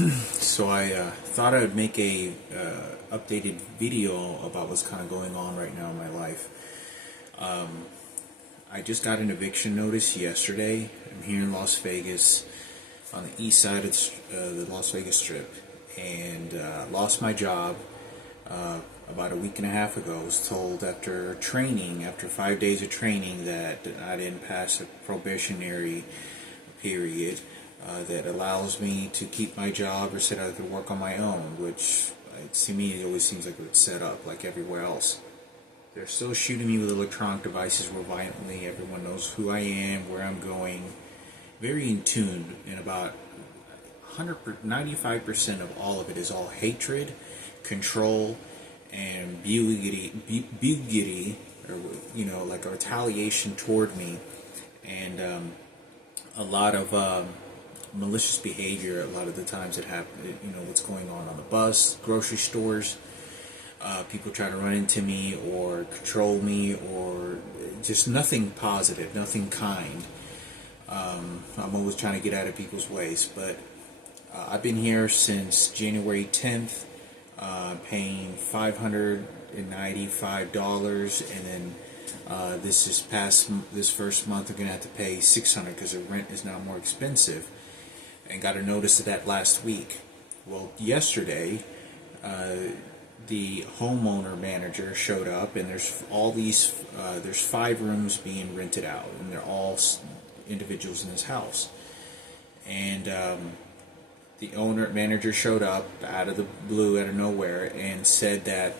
So I thought I would make a updated video about what's kind of going on right now in my life. I just got an eviction notice yesterday. I'm here in Las Vegas, on the east side of the Las Vegas Strip, and lost my job about a week and a half ago. I was told after 5 days of training, that I didn't pass a probationary period that allows me to keep my job or sit out to work on my own, which to me it always seems like it's set up like everywhere else. They're still shooting me with electronic devices more violently. Everyone knows who I am, where I'm going. Very in tune, and about 95% of all of it is all hatred, control, and bugity, or like a retaliation toward me, and a lot of malicious behavior. A lot of the times it happens, what's going on the bus, grocery stores. People try to run into me or control me, or just nothing positive, nothing kind. I'm always trying to get out of people's ways, but I've been here since January 10th, paying $595, and then this first month I'm gonna have to pay $600 because the rent is now more expensive, and got a notice of that last week. Well, yesterday, the homeowner manager showed up, and there's there's 5 rooms being rented out, and they're all individuals in this house. And the manager showed up out of the blue, out of nowhere, and said that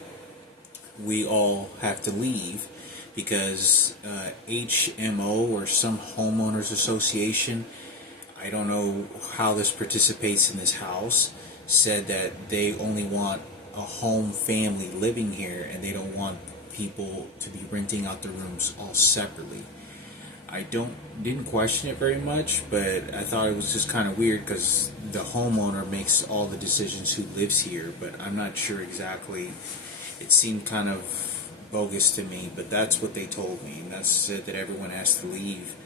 we all have to leave because HMO, or some homeowners association, I don't know how this participates in this house, said that they only want a home family living here, and they don't want people to be renting out the rooms all separately. I didn't question it very much, but I thought it was just kind of weird because the homeowner makes all the decisions who lives here, but I'm not sure exactly. It seemed kind of bogus to me, but that's what they told me, and that said that everyone has to leave.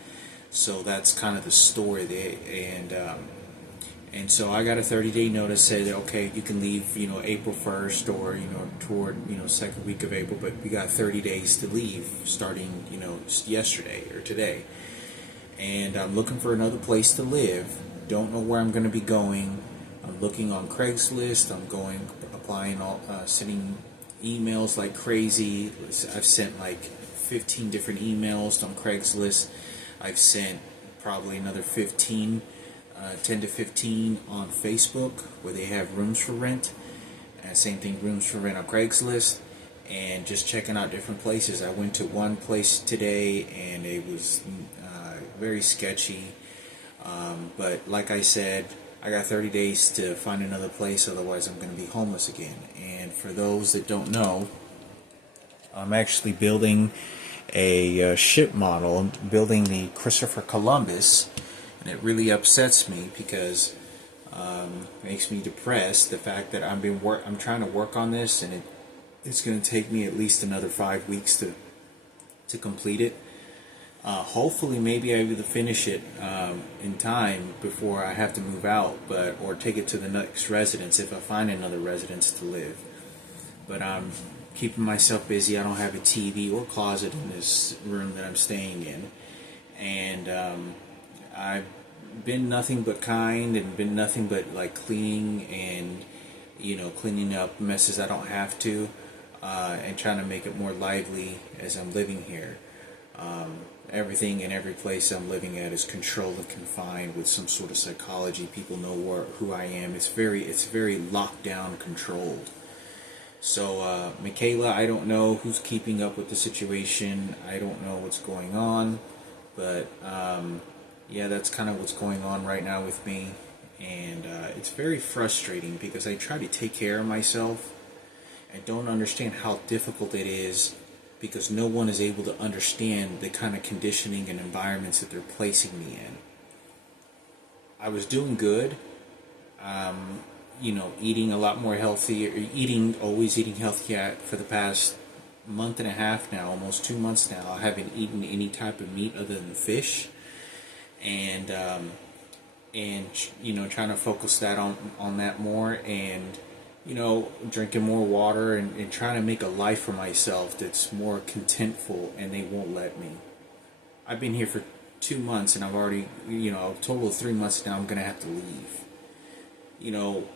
So that's kind of the story there, and so I got a 30-day notice, said that okay, you can leave, April 1st, or toward second week of April, but we got 30 days to leave, starting yesterday or today. And I'm looking for another place to live. Don't know where I'm going to be going. I'm looking on Craigslist. I'm applying, sending emails like crazy. I've sent like 15 different emails on Craigslist. I've sent probably another 10 to 15 on Facebook, where they have rooms for rent. Same thing, rooms for rent on Craigslist, and just checking out different places. I went to one place today, and it was very sketchy. But like I said, I got 30 days to find another place, otherwise I'm going to be homeless again. And for those that don't know, I'm actually building a ship model. I'm building the Christopher Columbus, and it really upsets me because it makes me depressed. The fact that I'm trying to work on this, and it's going to take me at least another 5 weeks to complete it. Hopefully, maybe I'll be able to finish it in time before I have to move out, or take it to the next residence if I find another residence to live. But I'm keeping myself busy. I don't have a TV or closet in this room that I'm staying in, and I've been nothing but kind, and been nothing but like cleaning and cleaning up messes I don't have to, and trying to make it more lively as I'm living here. Everything in every place I'm living at is controlled and confined with some sort of psychology. People know who I am. It's very locked down, controlled. So Mikayla, I don't know who's keeping up with the situation. I don't know what's going on, but yeah, that's kind of what's going on right now with me, and it's very frustrating because I try to take care of myself. I don't understand how difficult it is, because no one is able to understand the kind of conditioning and environments that they're placing me in. I was doing good, eating a lot more healthy, always eating healthy for the past month and a half now, almost 2 months now. I haven't eaten any type of meat other than fish, and and trying to focus that on that more, and drinking more water, and trying to make a life for myself that's more contentful, and they won't let me. I've been here for 2 months, and I've already, a total of 3 months now. I'm gonna have to leave.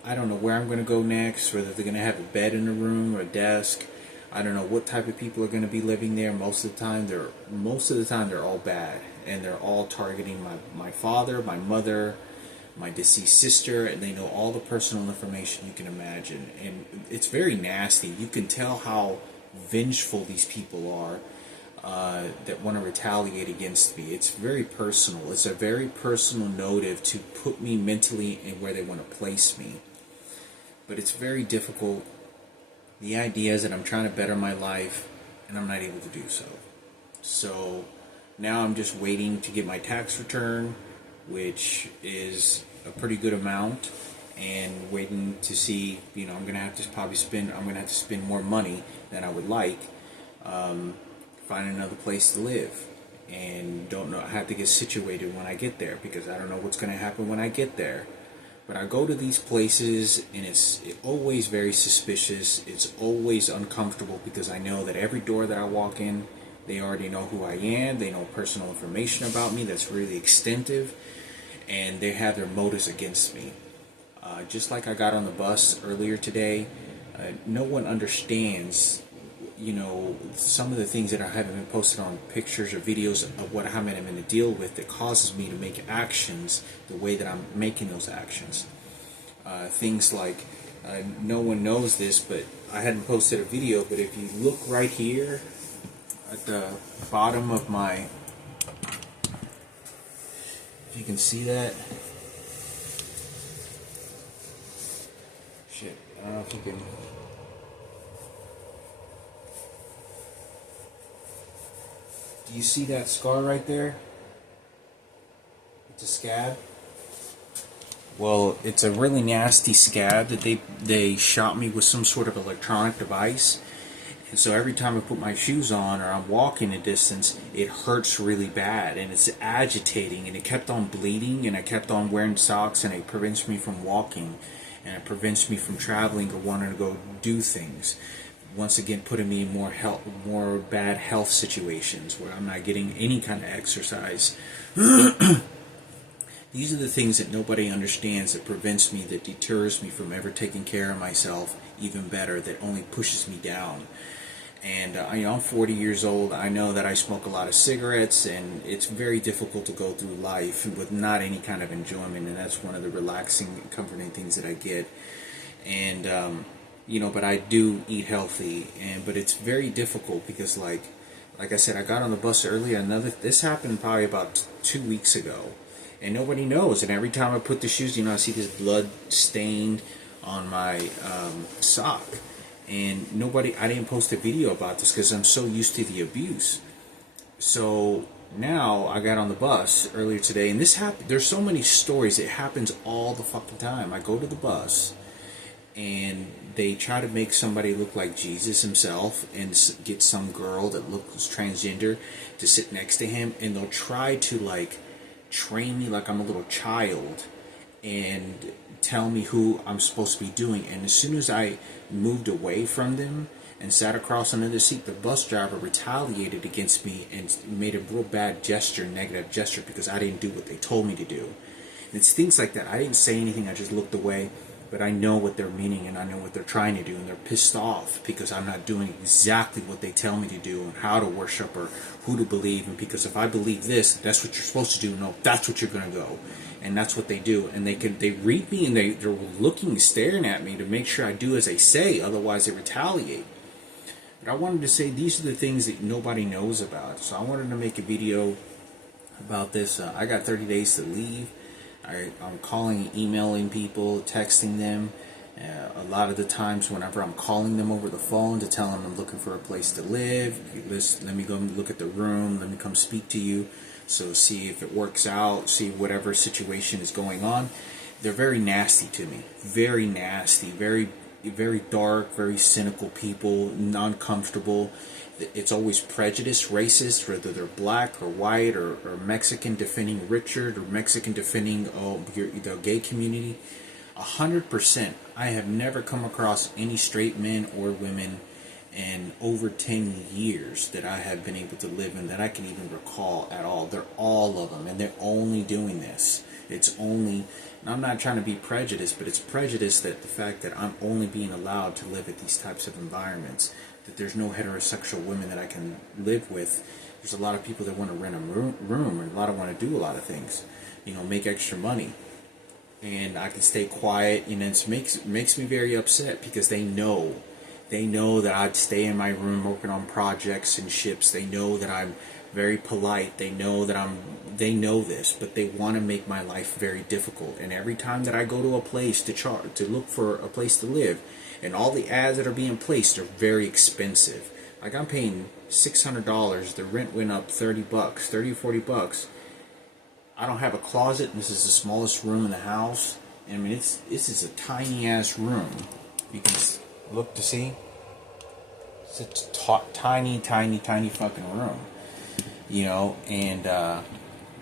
I don't know where I'm gonna go next. Whether they're gonna have a bed in the room or a desk. I don't know what type of people are gonna be living there. Most of the time, they're all bad, and they're all targeting my father, my mother, my deceased sister, and they know all the personal information you can imagine. And it's very nasty. You can tell how vengeful these people are, that want to retaliate against me. It's very personal. It's a very personal motive to put me mentally in where they want to place me. But it's very difficult. The idea is that I'm trying to better my life, and I'm not able to do so. So now I'm just waiting to get my tax return, which is a pretty good amount, and waiting to see. I'm gonna have to spend more money than I would like. Find another place to live, and don't know. I have to get situated when I get there, because I don't know what's going to happen when I get there. But I go to these places, and it's always very suspicious. It's always uncomfortable, because I know that every door that I walk in, they already know who I am. They know personal information about me that's really extensive, and they have their motives against me. Just like I got on the bus earlier today, no one understands some of the things that I haven't been posted on pictures or videos of what I'm going to deal with, that causes me to make actions the way that I'm making those actions. Things like, no one knows this, but I hadn't posted a video, but if you look right here at the bottom of my, if you can see that, shit, I don't know if you can. Do you see that scar right there? It's a scab. Well, it's a really nasty scab that they shot me with some sort of electronic device. And so every time I put my shoes on, or I'm walking a distance, it hurts really bad, and it's agitating, and it kept on bleeding, and I kept on wearing socks, and it prevents me from walking, and it prevents me from traveling or wanting to go do things. Once again, putting me in more bad health situations where I'm not getting any kind of exercise. These are the things that nobody understands, that prevents me, that deters me from ever taking care of myself even better, that only pushes me down. And I'm 40 years old. I know that I smoke a lot of cigarettes, and it's very difficult to go through life with not any kind of enjoyment, and that's one of the relaxing, comforting things that I get. And but I do eat healthy, but it's very difficult, because like I said, I got on the bus earlier. This happened probably about 2 weeks ago, and nobody knows. And every time I put the shoes, I see this blood stained on my sock, and I didn't post a video about this because I'm so used to the abuse. So now I got on the bus earlier today, and this happened. There's so many stories. It happens all the fucking time. I go to the bus, and they try to make somebody look like Jesus himself, and get some girl that looks transgender to sit next to him, and they'll try to train me like I'm a little child, and tell me who I'm supposed to be doing. And as soon as I moved away from them and sat across another seat, the bus driver retaliated against me and made a real bad gesture, negative gesture, because I didn't do what they told me to do. And it's things like that. I didn't say anything. I just looked away. But I know what they're meaning, and I know what they're trying to do, and they're pissed off because I'm not doing exactly what they tell me to do, and how to worship, or who to believe. And because if I believe this, that's what you're supposed to do. No, that's what you're going to go. And that's what they do. And they read me, and they're looking, staring at me to make sure I do as they say. Otherwise, they retaliate. But I wanted to say these are the things that nobody knows about. So I wanted to make a video about this. I got 30 days to leave. I'm calling, emailing people, texting them. A lot of the times, whenever I'm calling them over the phone to tell them I'm looking for a place to live, let me go look at the room, let me come speak to you, so see if it works out, see whatever situation is going on. They're very nasty to me, very nasty, very very dark, very cynical people, non-comfortable. It's always prejudiced, racist, whether they're black or white or Mexican defending Richard or Mexican defending the gay community. 100%. I have never come across any straight men or women in over 10 years that I have been able to live in that I can even recall at all. They're all of them, and they're only doing this. It's only, and I'm not trying to be prejudiced, but it's prejudice that the fact that I'm only being allowed to live at these types of environments, that there's no heterosexual women that I can live with. There's a lot of people that want to rent a room, and a lot of want to do a lot of things, make extra money. And I can stay quiet, it makes me very upset because they know that I'd stay in my room working on projects and ships. They know that I'm very polite. They know this, but they want to make my life very difficult. And every time that I go to a place to look for a place to live, and all the ads that are being placed are very expensive. Like I'm paying $600. The rent went up $30, $30 or $40. I don't have a closet. This is the smallest room in the house. I mean, this is a tiny ass room. You can look to see. It's a tiny fucking room. And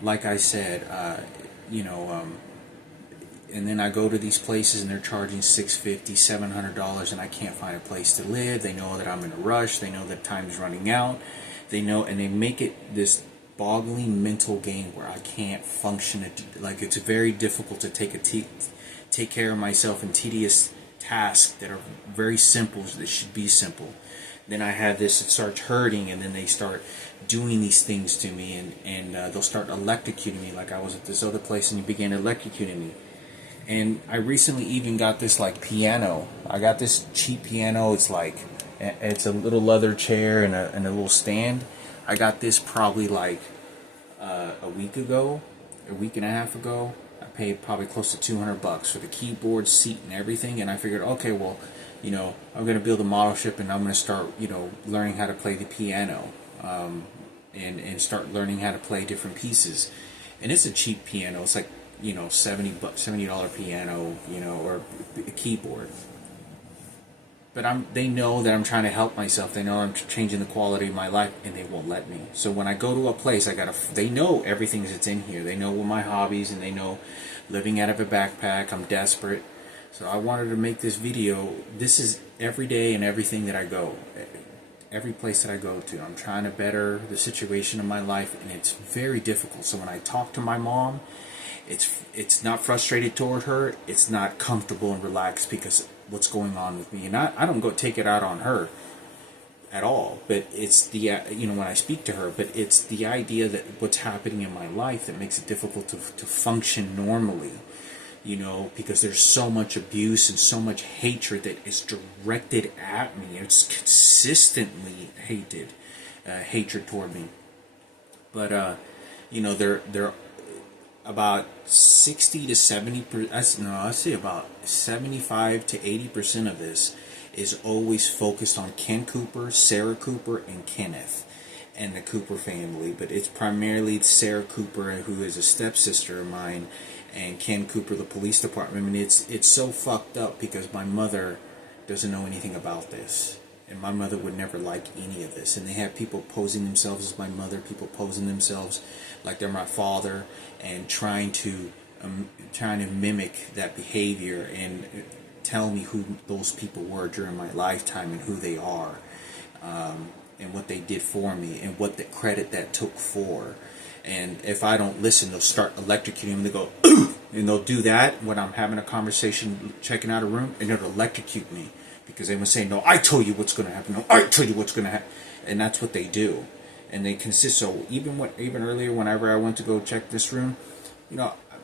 like I said, and then I go to these places and they're charging $650, $700, and I can't find a place to live. They know that I'm in a rush. They know that time's running out. They know, and they make it this boggling mental game where I can't function. Like it's very difficult to take care of myself in tedious tasks that are very simple, that should be simple. Then I have this, it starts hurting, and then they start doing these things to me, and they'll start electrocuting me. Like I was at this other place and he began electrocuting me. And I recently even got this like piano. I got this cheap piano. It's a little leather chair and a little stand. I got this probably like a week and a half ago. I paid probably close to $200 for the keyboard, seat, and everything. And I figured, okay, well, I'm going to build a model ship, and I'm going to start, learning how to play the piano, and start learning how to play different pieces. And it's a cheap piano. It's like, $70 piano, or a keyboard. But they know that I'm trying to help myself. They know I'm changing the quality of my life, and they won't let me. So when I go to a place, they know everything that's in here. They know what my hobbies, and they know living out of a backpack. I'm desperate. So I wanted to make this video. This is every day and everything that I go. Every place that I go to, I'm trying to better the situation of my life, and it's very difficult. So when I talk to my mom, it's not frustrated toward her. It's not comfortable and relaxed because what's going on with me, and I don't go take it out on her at all. But it's the when I speak to her, but it's the idea that what's happening in my life that makes it difficult to function normally. Because there's so much abuse and so much hatred that is directed at me. It's consistently hatred toward me. But they're about 60 to 70%. I'd say about 75 to 80% of this is always focused on Ken Cooper, Sarah Cooper, and Kenneth, and the Cooper family. But it's primarily Sarah Cooper, who is a stepsister of mine, and Ken Cooper, the police department. I mean, it's so fucked up because my mother doesn't know anything about this, and my mother would never like any of this. And they have people posing themselves as my mother, people posing themselves like they're my father, and trying to mimic that behavior and tell me who those people were during my lifetime and who they are, and what they did for me and what the credit that took for. And if I don't listen, they'll start electrocuting me. They go, and they'll do that when I'm having a conversation, checking out a room, and they'll electrocute me because they will say, "No, I told you what's going to happen. No, I told you what's going to happen," and that's what they do. And they consist. So even earlier, whenever I went to go check this room,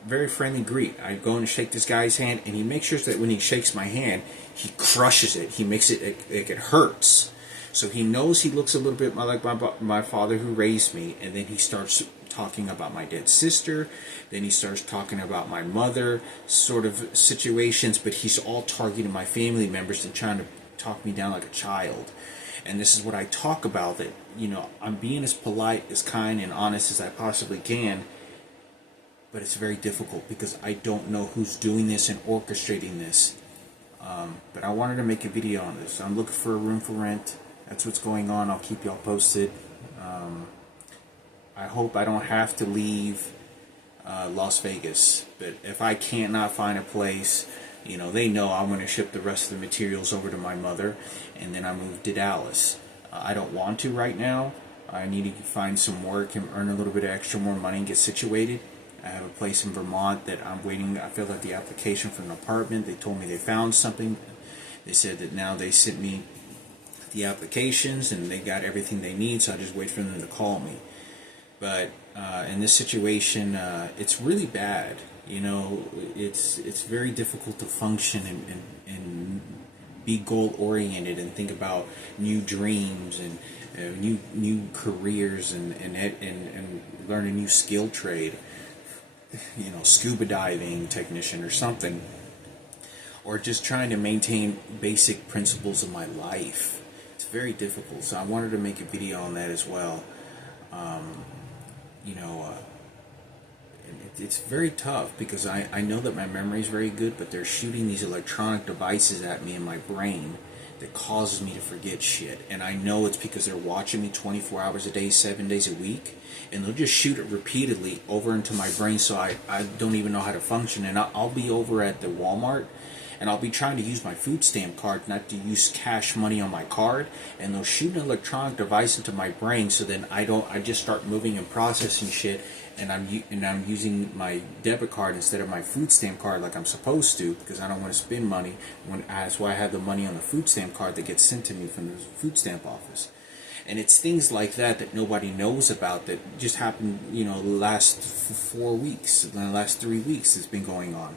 very friendly greet. I go and shake this guy's hand, and he makes sure that when he shakes my hand, he crushes it. He makes it hurts. So he knows he looks a little bit like my father who raised me, and then he starts talking about my dead sister, then he starts talking about my mother, sort of situations, but he's all targeting my family members and trying to talk me down like a child. And this is what I talk about, that, I'm being as polite, as kind, and honest as I possibly can, but it's very difficult because I don't know who's doing this and orchestrating this. But I wanted to make a video on this. I'm looking for a room for rent. That's what's going on. I'll keep y'all posted. I hope I don't have to leave Las Vegas. But if I can't not find a place, you know, they know I'm going to ship the rest of the materials over to my mother, and then I move to Dallas. I don't want to right now. I need to find some work and earn a little bit of extra more money and get situated. I have a place in Vermont that I'm waiting. I filled out the application for an apartment. They told me they found something. They said that now they sent me the applications and they got everything they need, so I just wait for them to call me. But in this situation, it's really bad. You know, it's very difficult to function and be goal oriented and think about new dreams and new careers and learn a new skill trade. You know, scuba diving technician or something, or just trying to maintain basic principles of my life. It's very difficult. So I wanted to make a video on that as well. You know, it's very tough because I know that my memory is very good, but they're shooting these electronic devices at me in my brain that causes me to forget shit. And I know it's because they're watching me 24 hours a day, 7 days a week, and they'll just shoot it repeatedly over into my brain, so I don't even know how to function. And I'll be over at the Walmart, and I'll be trying to use my food stamp card, not to use cash money on my card, and they'll shoot an electronic device into my brain, so then I just start moving and processing shit, and I'm using my debit card instead of my food stamp card like I'm supposed to, because I don't want to spend money. That's why I have the money on the food stamp card that gets sent to me from the food stamp office. And it's things like that that nobody knows about that just happened, you know, the last 4 weeks, the last 3 weeks it's been going on.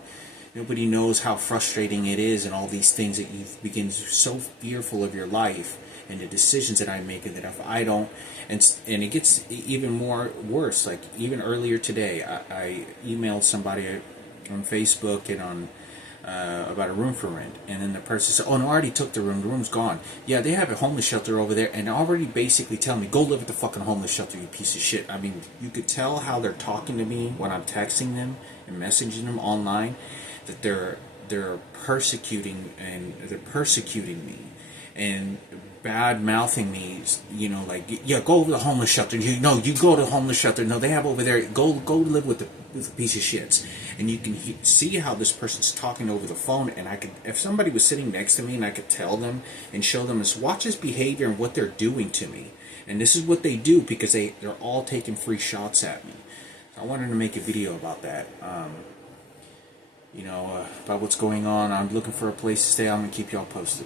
Nobody knows how frustrating it is, and all these things that you begin so fearful of your life and the decisions that I make, and that if I don't, and it gets even more worse. Like even earlier today, I emailed somebody on Facebook and on about a room for rent, and then the person said, "Oh no, I already took the room. The room's gone." Yeah, they have a homeless shelter over there, and already basically tell me, "Go live at the fucking homeless shelter, you piece of shit." I mean, you could tell how they're talking to me when I'm texting them and messaging them online, that they're persecuting me and bad mouthing me, you know, like, yeah, go over to the homeless shelter. You go to the homeless shelter. No, they have over there. Go live with the piece of shits. And you can see how this person's talking over the phone. And I could, if somebody was sitting next to me, and I could tell them and show them, is watch this behavior and what they're doing to me. And this is what they do because they're all taking free shots at me. I wanted to make a video about that. You know, about what's going on. I'm looking for a place to stay. I'm gonna keep y'all posted.